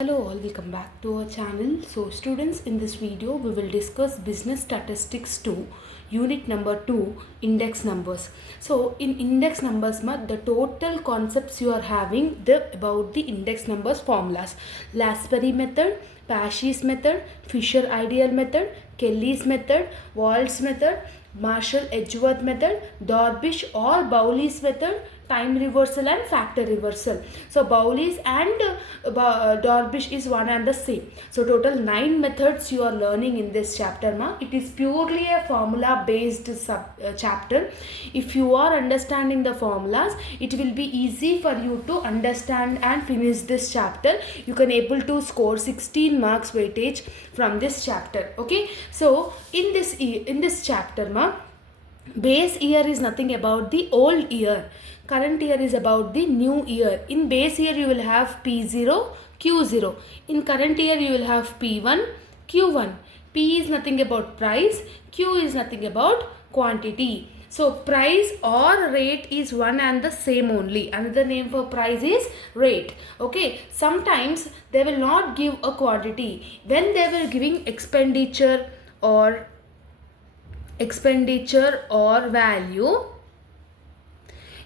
Hello all, welcome back to our channel. So students, in this video we will discuss business statistics 2 unit number 2 index numbers. So in index numbers the total concepts you are having about the index numbers formulas: Lansbury method, Pashy's method, Fisher ideal method, Kelly's method, Wald's method, Marshall Edgeworth method, Dorbish or Bowley's method, time reversal and factor reversal. So Bowley's and Dorbish is one and the same. So total 9 methods you are learning in this chapter It is purely a formula based chapter. If you are understanding the formulas, it will be easy for you to understand and finish this chapter. You can able to score 16 marks weightage from this chapter. Okay, so in this chapter base year is nothing about the old year. Current year is about the new year. In base year you will have P0, Q0. In current year you will have P1, Q1. P is nothing about price, Q is nothing about quantity. So price or rate is one and the same only. Another name for price is rate. Okay, sometimes they will not give a quantity. When they were giving expenditure or value,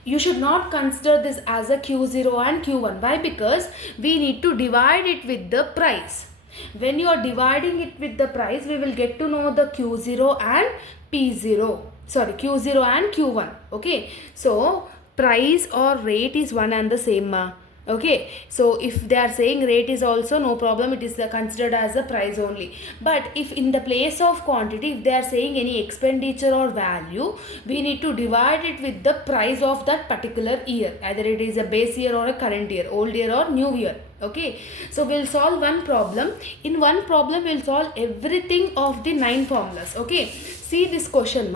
you should not consider this as a Q0 and Q1. Why? Because we need to divide it with the price. When you are dividing it with the price, we will get to know the Q0 and P0. Sorry, Q0 and Q1. Okay. So, price or rate is one and the same. Okay, so if they are saying rate is also no problem, it is considered as a price only. But if in the place of quantity, if they are saying any expenditure or value, we need to divide it with the price of that particular year, either it is a base year or a current year, old year or new year. Okay, so we'll solve one problem. In one problem we'll solve everything of the 9 formulas. Okay, see this question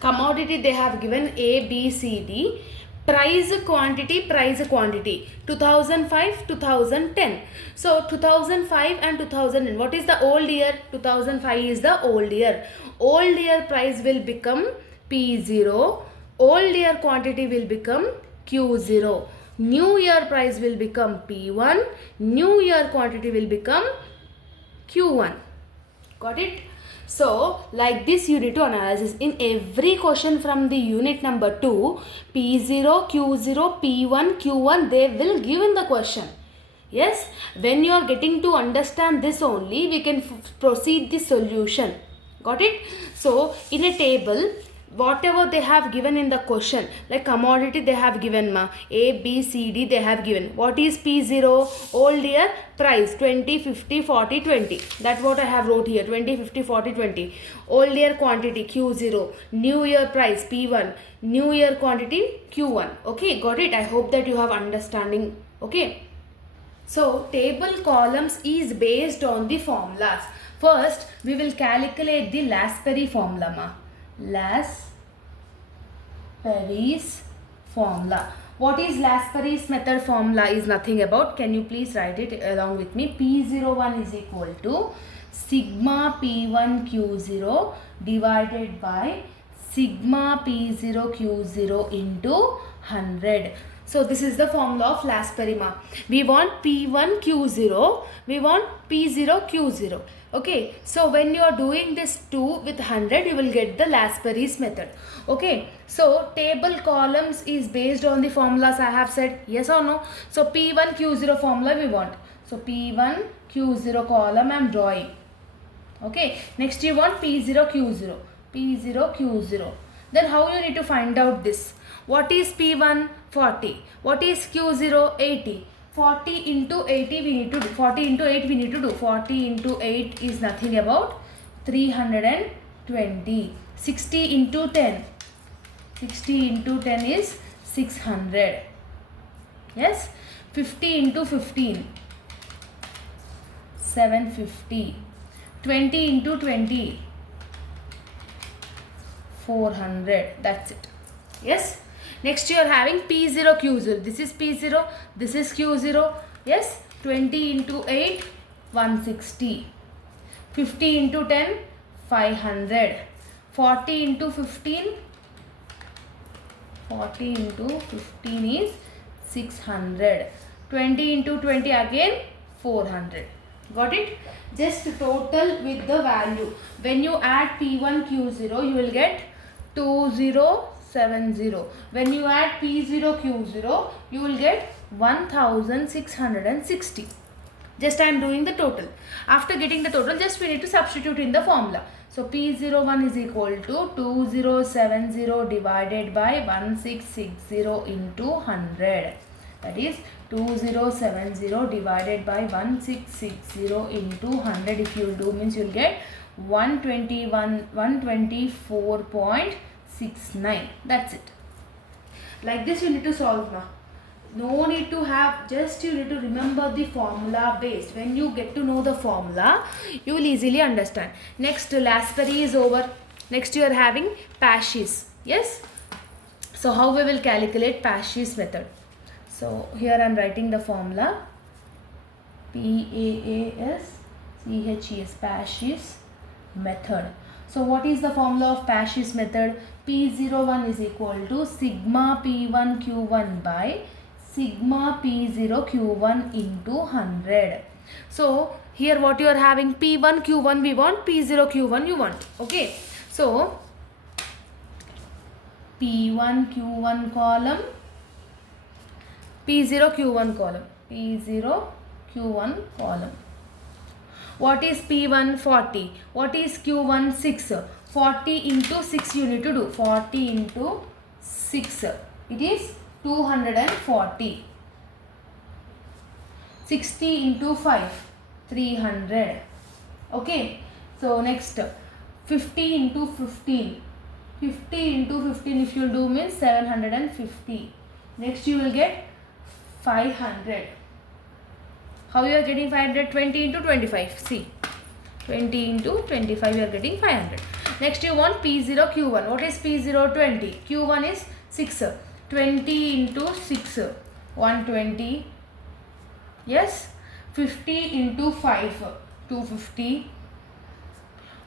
commodity they have given A, B, C, D. Price quantity 2005 2010. So 2005 and 2010, what is the old year? 2005 is the old year. Old year price will become P0, old year quantity will become Q0, new year price will become P1, new year quantity will become Q1. Got it? So, like this you need to analyze. In every question from the unit number 2, P0, Q0, P1, Q1, they will give in the question. Yes, when you are getting to understand this only, we can proceed the solution. Got it? So, in a table, whatever they have given in the question, like commodity they have given A, B, C, D they have given. What is P0? Old year price 20, 50, 40, 20. That's what I have wrote here, 20, 50, 40, 20. Old year quantity Q0, new year price P1, new year quantity Q1. Okay, got it? I hope that you have understanding. Okay, so table columns is based on the formulas. First we will calculate the Lansbury formula. Lansbury's formula. What is Lansbury's method formula is nothing about. Can you please write it along with me? P01 is equal to sigma P1 Q0 divided by sigma P0 Q0 into 100. So this is the formula of Lansbury. We want P1 Q0. We want P0 Q0. Okay, so when you are doing this 2 with 100, you will get the Lansbury's method. Okay, so table columns is based on the formulas I have said. Yes or no? So P1 Q0 formula we want. So P1 Q0 column I am drawing. Okay, next you want P0 Q0. P0 Q0. Then how you need to find out this? What is P1? 40. What is Q0? 80. 40 into 80 we need to do. 40 into 8 we need to do. 40 into 8 is nothing about 320. 60 into 10. 60 into 10 is 600. Yes. 50 into 15. 750. 20 into 20. 400. That's it. Yes. Next you are having P0 Q0. This is P0. This is Q0. Yes. 20 into 8. 160. 50 into 10. 500. 40 into 15. 40 into 15 is 600. 20 into 20 again 400. Got it? Just total with the value. When you add P1 Q0, you will get 2070. When you add P0 Q0, you will get 1660. Just I am doing the total. After getting the total, just we need to substitute in the formula. So P01 is equal to 2070 divided by 1660 into 100. That is 2070 divided by 1660 into 100. If you do means you will get 124.69. That's it. Like this you need to solve now. No need to have, just you need to remember the formula based. When you get to know the formula, you will easily understand. Next, Lasperi is over. Next you are having Pasch's. Yes. So how we will calculate Pasch's method? So here I am writing the formula. Pasch's, Pasch's method. So what is the formula of Pasch's method? P01 is equal to sigma P1 Q1 by sigma P0 Q1 into 100. So here what you are having, P1 Q1 we want, P0 Q1 you want. Okay. So P1 Q1 column, P0 Q1 column, P0 Q1 column. What is P1? 40. What is Q1? 6. 40 into 6 you need to do. 40 into 6. It is 240. 60 into 5. 300. Okay. So next 50 into 15. 50 into 15 if you do means 750. Next you will get 500. How you are getting 500? 20 into 25. See. 20 into 25 you are getting 500. Next you want P0 Q1. What is P0? 20. Q1 is 6. 20 into 6. 120. Yes. 50 into 5. 250.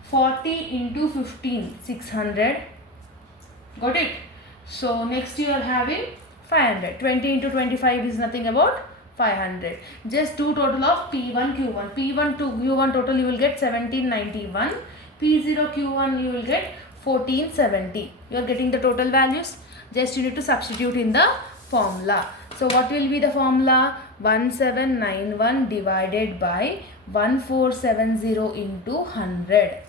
40 into 15. 600. Got it? So next you are having 500. 20 into 25 is nothing about 500. Just do total of P1 Q1. P1 to Q1 total you will get 1791. P0 Q1 you will get 1470. You are getting the total values. Just you need to substitute in the formula. So what will be the formula? 1791 divided by 1470 into 100.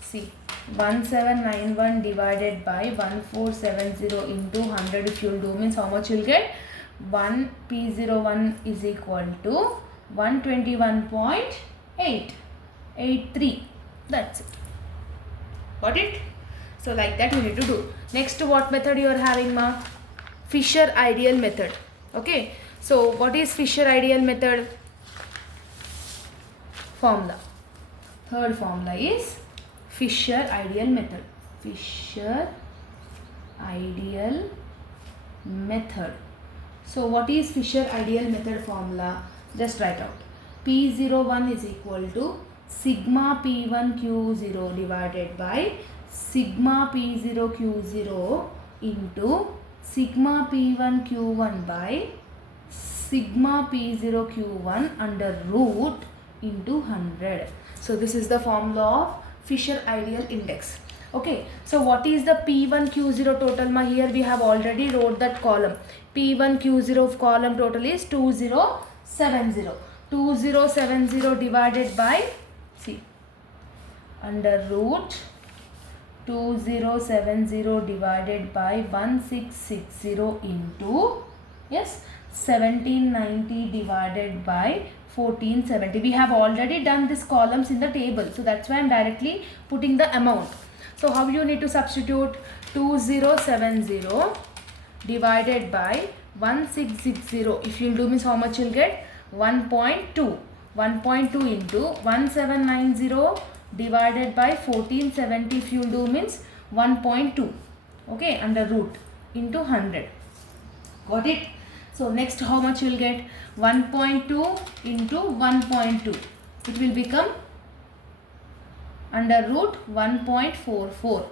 See, 1791 divided by 1470 into 100 if you will do means how much you will get? 1 P01 is equal to 121.883. That's it. Got it? So like that you need to do. Next, what method you are having, ma? Fisher ideal method. Okay. So what is Fisher ideal method? Formula. Third formula is Fisher ideal method. Fisher ideal method. So what is Fisher ideal method formula? Just write out. P01 is equal to sigma P1 Q0 divided by sigma P0 Q0 into sigma P1 Q1 by sigma P0 Q1 under root into 100. So this is the formula of Fisher ideal index. Okay, so what is the P1 Q0 total? Ma, here we have already wrote that column. P1 Q0 column total is 2070. 2070 divided by, see, under root 2070 divided by 1660 into, yes, 1790 divided by 1470. We have already done these columns in the table. So that's why I am directly putting the amount. So how you need to substitute? 2070 divided by 1660. If you will do means how much you will get? 1.2. 1.2 into 1790 divided by 1470. If you will do means 1.2. Okay, under root into 100. Got it? So next how much you will get? 1.2 into 1.2. It will become under root 1.44.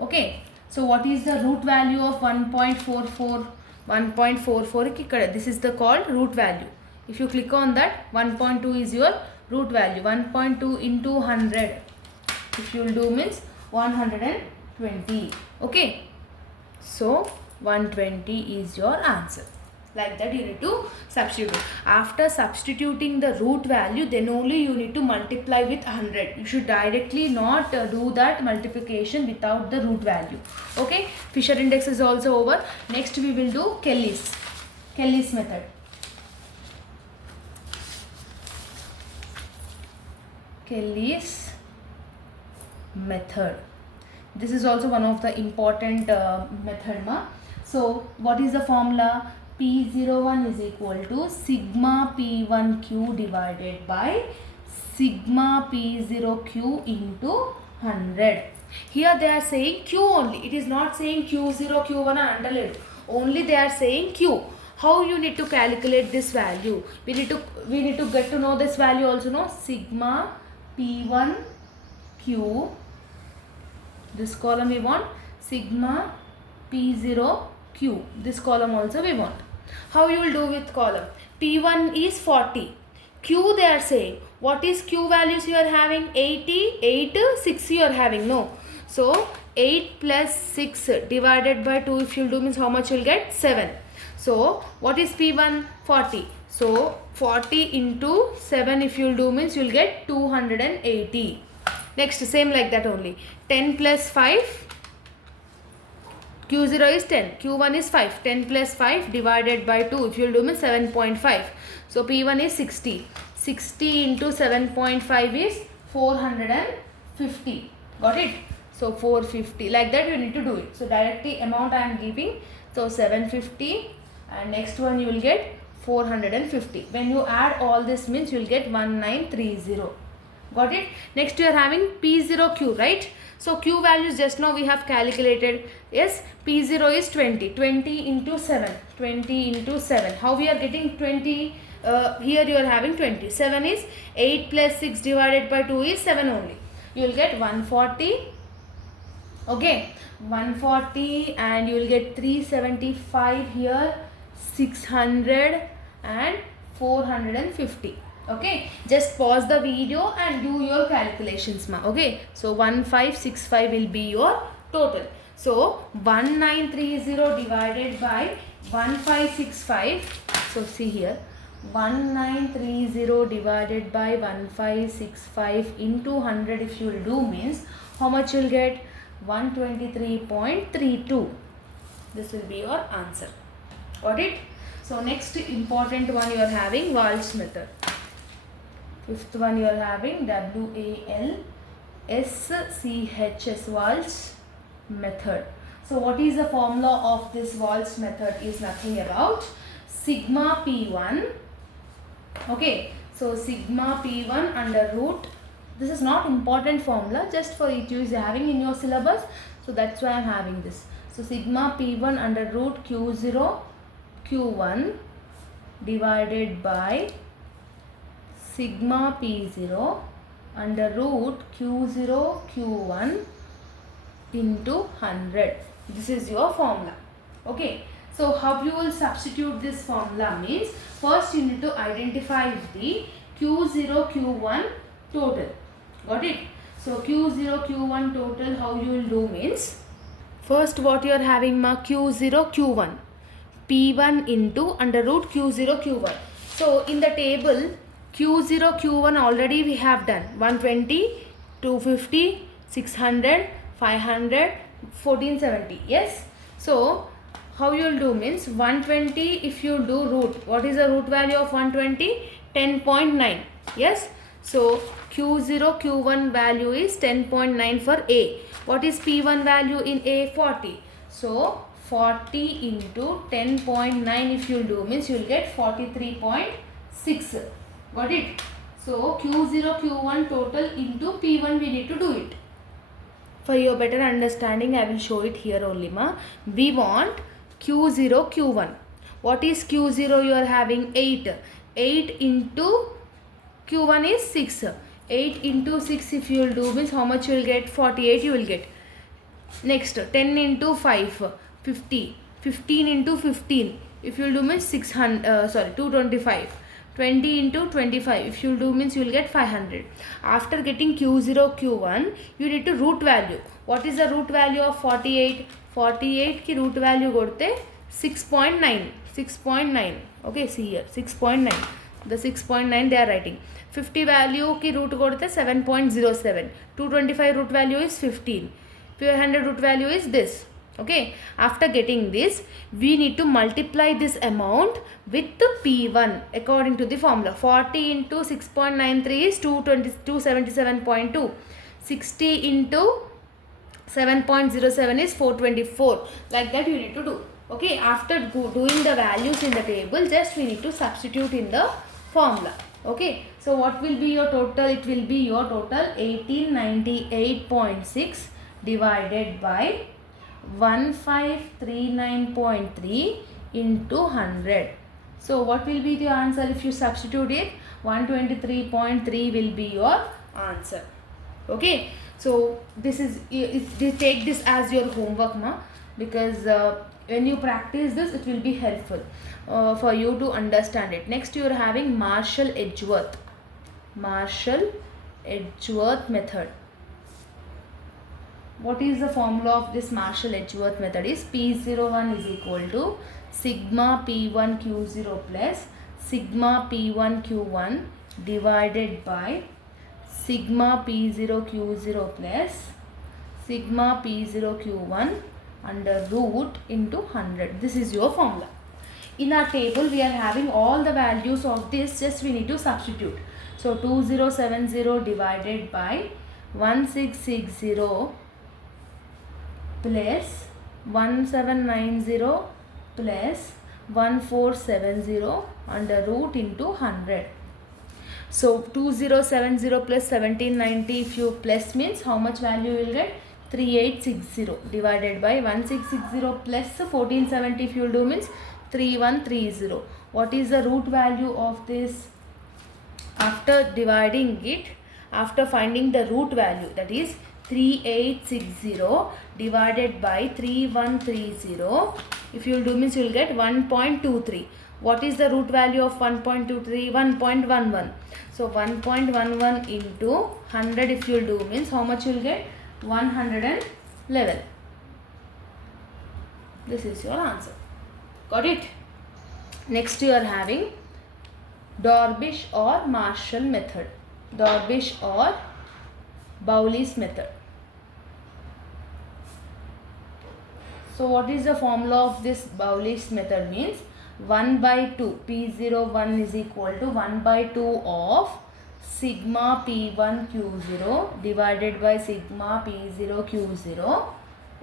Okay. So what is the root value of 1.44? 1.44. This is the called root value. If you click on that, 1.2 is your root value. 1.2 into 100, if you will do means 120. Okay. So 120 is your answer. Like that you need to substitute. After substituting the root value, then only you need to multiply with 100. You should directly not do that multiplication without the root value. Okay. Fisher index is also over. Next we will do Kelly's method. Kelly's method. This is also one of the important method. So what is the formula? P01 is equal to sigma P1Q divided by sigma P0Q into 100. Here they are saying Q only. It is not saying Q0, Q1 and underlined. Only they are saying Q. How you need to calculate this value? We need to get to know this value also. No, sigma P1Q. This column we want sigma P0Q. This column also we want. How you will do with column? P1 is 40. Q they are saying. What is Q values you are having? 80, 8, 6 you are having. No. So 8 plus 6 divided by 2 if you will do means how much you will get? 7. So what is P1? 40. So 40 into 7 if you will do means you will get 280. Next same like that only. 10 plus 5. Q0 is 10. Q1 is 5. 10 plus 5 divided by 2. If you will do means 7.5. So P1 is 60. 60 into 7.5 is 450. Got it? So 450. Like that you need to do it. So directly amount I am giving. So 750 and next one you will get 450. When you add all this means you will get 1930. Got it? Next you are having P0Q, right? So Q values just now we have calculated. Yes, P0 is 20. 20 into 7. 20 into 7. How we are getting 20? Here you are having 20. 7 is 8 plus 6 divided by 2 is 7 only. You will get 140. Okay. 140 and you will get 375 here. 600 and 450. Okay, just pause the video and do your calculations. Okay, so 1565 will be your total. So 1930 divided by 1565. So see here, 1930 divided by 1565 into 100 if you will do means how much you will get? 123.32. This will be your answer. Got it? So next important one you are having Walsh method. Fifth one you are having WALSCHS Walsh method. So what is the formula of this Walsh method? Is nothing about sigma P1. Okay, so sigma P1 under root. This is not important formula, just for it you is having in your syllabus. So that's why I am having this. So sigma P1 under root Q0 Q1 divided by sigma P0 under root Q0 Q1 into 100. This is your formula. Okay. So how you will substitute this formula means first you need to identify the Q0 Q1 total. Got it? So Q0 Q1 total how you will do means first what you are having Q0 Q1 P1 into under root Q0 Q1. So in the table Q0 Q1 already we have done 120, 250, 600, 500, 1470. Yes. So how you will do means 120 if you do root. What is the root value of 120? 10.9. Yes. So Q0 Q1 value is 10.9 for A. What is P1 value in A? 40. So 40 into 10.9 if you do means you will get 43.6. Got it? So Q0 Q1 total into P1 we need to do it. For your better understanding I will show it here only We want Q0 Q1. What is Q0 you are having? 8. 8 into Q1 is 6. 8 into 6 if you will do means how much you will get? 48 you will get. Next 10 into 5. 50. 15 into 15. If you will do means 225. 20 into 25. If you will do means you will get 500. After getting Q0, Q1, you need to root value. What is the root value of 48? 48 ki root value kodte 6.9. 6.9. Okay, see here 6.9. The 6.9 they are writing. 50 value ki root kodte 7.07. 225 root value is 15. 500 root value is this. Okay, after getting this, we need to multiply this amount with the P1 according to the formula. 40 into 6.93 is 277.2. 60 into 7.07 is 424. Like that you need to do. Okay, after doing the values in the table, just we need to substitute in the formula. Okay, so what will be your total? It will be your total 1898.6 divided by 1539.3 into 100. So what will be the answer if you substitute it? 123.3 will be your answer. Okay, so this is, take this as your homework now, because when you practice this it will be helpful for you to understand it. Next you are having Marshall-Edgeworth method. What is the formula of this Marshall-Edgeworth method? Is P01 is equal to sigma P1 Q0 plus sigma P1 Q1 divided by sigma P0 Q0 plus sigma P0 Q1 under root into 100. This is your formula. In our table we are having all the values of this, just we need to substitute. So 2070 divided by 1660 plus 1790 plus 1470 under root into 100. So 2070 plus 1790, if you plus means how much value you will get? 3860 divided by 1660 plus 1470, if you will do means 3130. What is the root value of this? After dividing it, after finding the root value, that is 3860 divided by 3130, if you will do means you will get 1.23. What is the root value of 1.23? 1.11. So 1.11 into 100, if you will do means how much you will get? 111. This is your answer. Got it? Next you are having Dorbish or Marshall method. Dorbish or Bowley's method. So what is the formula of this Bowley's method? Means 1 by 2, P01 is equal to 1 by 2 of sigma P1 Q0 divided by sigma P0 Q0,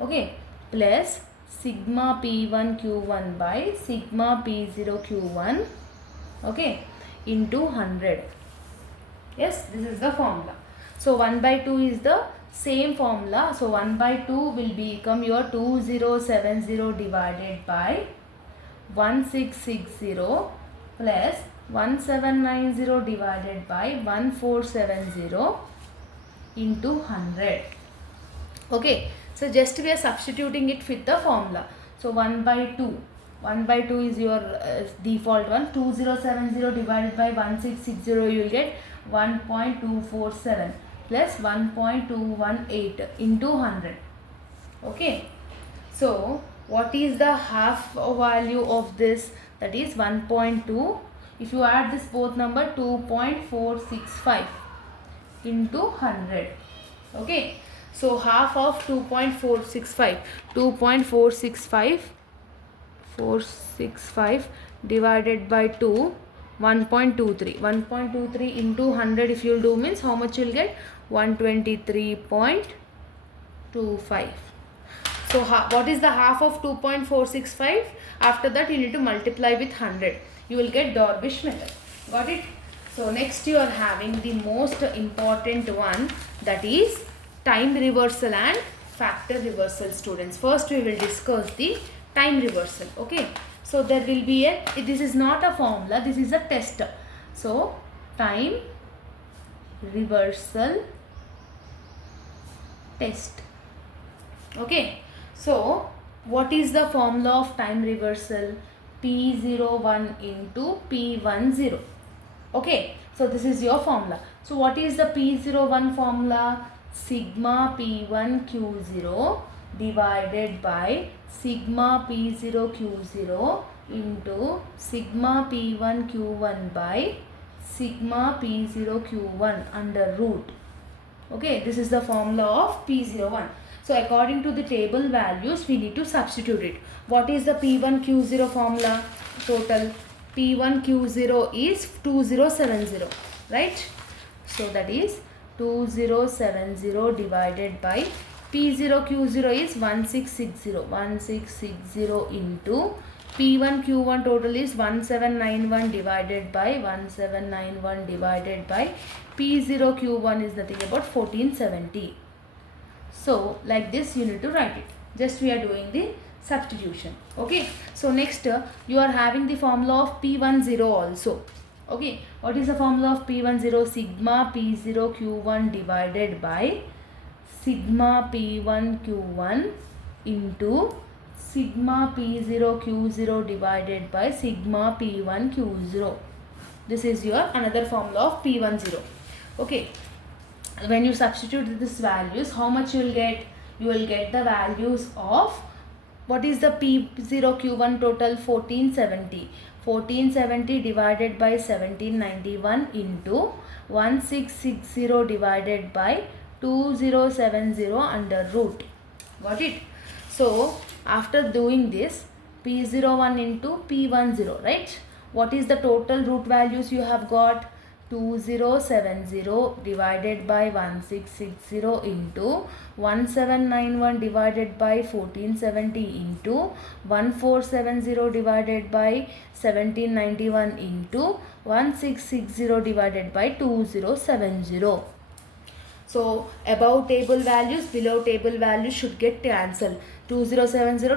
okay, plus sigma P1 Q1 by sigma P0 Q1, okay, into 100. Yes, this is the formula. So 1 by 2 is the same formula. So 1 by 2 will become your 2070 divided by 1660 plus 1790 divided by 1470 into 100. Okay, so just we are substituting it with the formula. So 1 by 2 is your default one. 2070 divided by 1660, you will get 1.247 plus 1.218 into 100. Okay, so what is the half value of this? That is 1.2. If you add this both number, 2.465 into 100. Okay, so half of 2.465 divided by 2, 1.23. 1.23 into 100, if you will do means how much you will get? 123.25. So what is the half of 2.465? After that you need to multiply with 100. You will get Dorbish method. Got it? So next you are having the most important one, that is time reversal and factor reversal, students. First we will discuss the time reversal. Okay, so there will be this is not a formula, this is a test. So time reversal test. Okay, so what is the formula of time reversal? P01 into P10. Okay, so this is your formula. So what is the P01 formula? Sigma P1 Q0 divided by sigma P0 Q0 into sigma P1 Q1 by sigma P0 Q1 under root. Okay, this is the formula of P01. So according to the table values, we need to substitute it. What is the P1 Q0 formula? Total P1 Q0 is 2070, right? So that is 2070 divided by P0 Q0 is 1660 into P1 Q1 total is 1791 divided by 1791 divided by P0 Q1 is nothing about 1470. So like this you need to write it. Just we are doing the substitution. Okay. So next you are having the formula of P10 also. Okay. What is the formula of P10? Sigma P0 Q1 divided by sigma P1 Q1 into sigma P0 Q0 divided by sigma P1 Q0. This is your another formula of P10. Okay. When you substitute these values, how much you will get? You will get the values of, what is the P0 Q1 total? 1470. 1470 divided by 1791 into 1660 divided by 2070 under root. Got it? So after doing this, P01 into P10, right? What is the total root values you have got? 2070 divided by 1660 into 1791 divided by 1470 into 1470 divided by 1791 into 1660 divided by 2070. So above table values, below table values should get cancelled. 2070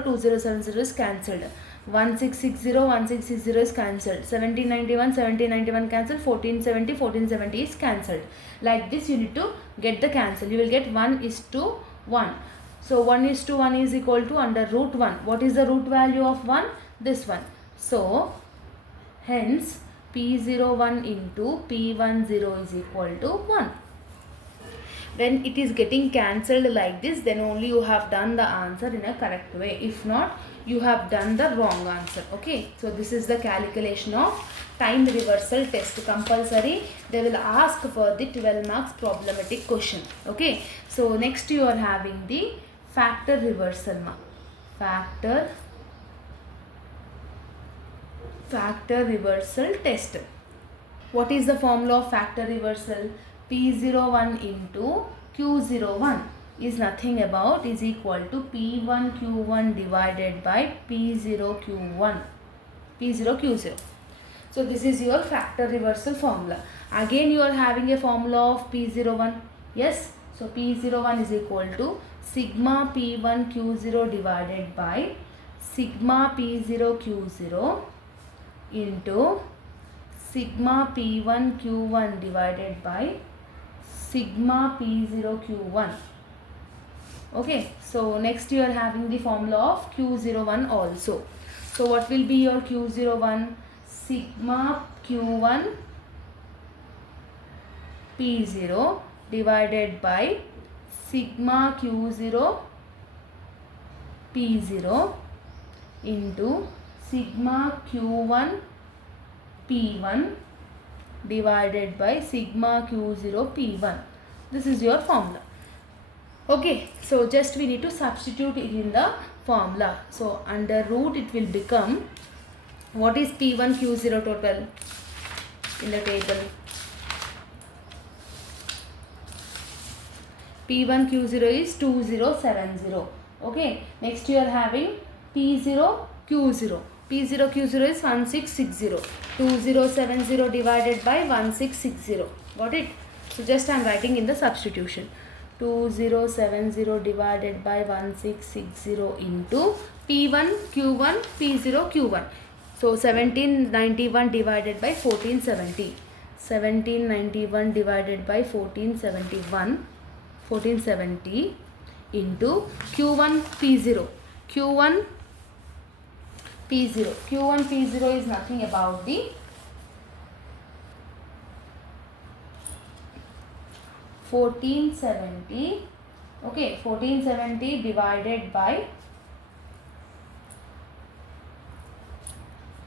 is cancelled. 1660 is cancelled. 1791 cancelled. 1470 is cancelled. Like this you need to get the cancel. You will get 1:1. So 1:1 is equal to under root 1. What is the root value of 1? This one. So hence P01 into P10 is equal to 1. When it is getting cancelled like this, then only you have done the answer in a correct way. If not, you have done the wrong answer. Okay. So this is the calculation of time reversal test. Compulsory. They will ask for the 12 marks problematic question. Okay. So next you are having the factor reversal mark. Factor reversal test. What is the formula of factor reversal? P01 into Q01 is nothing about is equal to P1 Q1 divided by P0 Q0. So this is your factor reversal formula. Again you are having a formula of P01. Yes. So P01 is equal to sigma P1 Q0 divided by sigma P0 Q0 into sigma P1 Q1 divided by sigma P0 Q1. Okay. So next you are having the formula of Q01 also. So what will be your Q01? Sigma Q1 P0 divided by sigma Q0 P0 into sigma Q1 P1 divided by sigma Q0 P1. This is your formula. Okay. So just we need to substitute it in the formula. So under root it will become, what is P1 Q0 total in the table? P1 Q0 is 2070. Okay. Next you are having P0 Q0. P0 Q0 is 1660. 2070 divided by 1660. Got it? So just I am writing in the substitution. 2070 divided by 1660 into P1 Q1 P0 Q1. So 1791 divided by 1470. 1791 divided by 1470 into Q1 P0. Q1 P0 is nothing about the 1470. Okay, 1470 divided by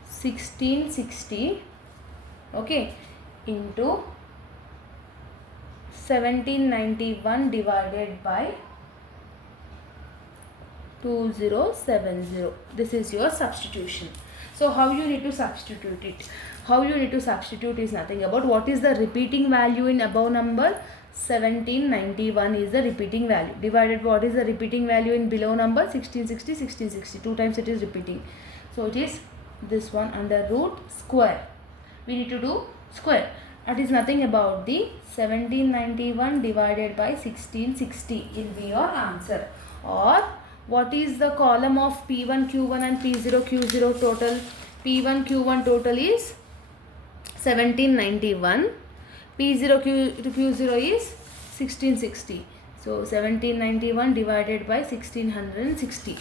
1660. Okay, into 1791 divided by 2070. This is your substitution. So how you need to substitute it? How you need to substitute is nothing about what is the repeating value in above number. 1791 is the repeating value divided what is the repeating value in below number. 1660. 1660 2 times it is repeating, so it is this one under root square. We need to do square. That is nothing about the 1791 divided by 1660 will be your answer. Or what is the column of P1 Q1 and P0 Q0 total? P1 Q1 total is 1791. P0 Q0 is 1660. So 1791 divided by 1660.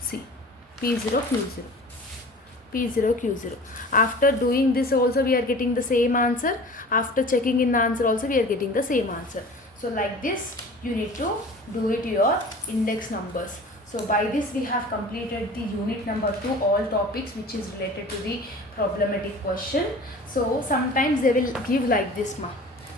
See, P0 Q0. P0 Q0. After doing this also we are getting the same answer. After checking in the answer also we are getting the same answer. So like this you need to do it your index numbers. So by this we have completed the unit number 2, all topics which is related to the problematic question. So sometimes they will give like this ma.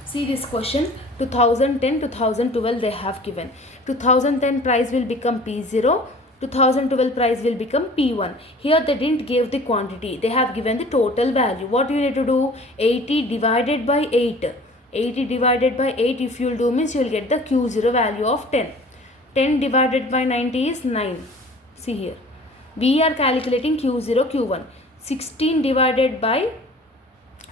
See this question, 2010 2012 they have given. 2010 price will become P0. 2012 price will become P1. Here they didn't give the quantity. They have given the total value. What you need to do? 80 divided by 8. 80 divided by 8 if you will do means you will get the Q0 value of 10. 10 divided by 90 is 9. See here. We are calculating Q0 Q1. 16 divided by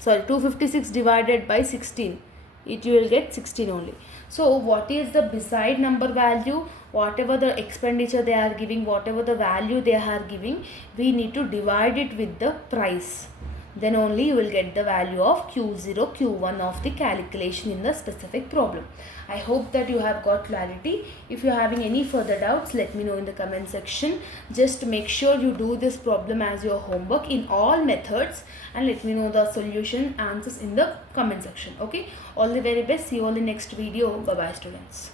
256 divided by 16. It you will get 16 only. So what is the beside number value? Whatever the expenditure they are giving, whatever the value they are giving, we need to divide it with the price. Then only you will get the value of Q0 Q1 of the calculation in the specific problem. I hope that you have got clarity. If you are having any further doubts, let me know in the comment section. Just make sure you do this problem as your homework in all methods and let me know the solution answers in the comment section. Okay, all the very best. See you all in next video. Bye bye students.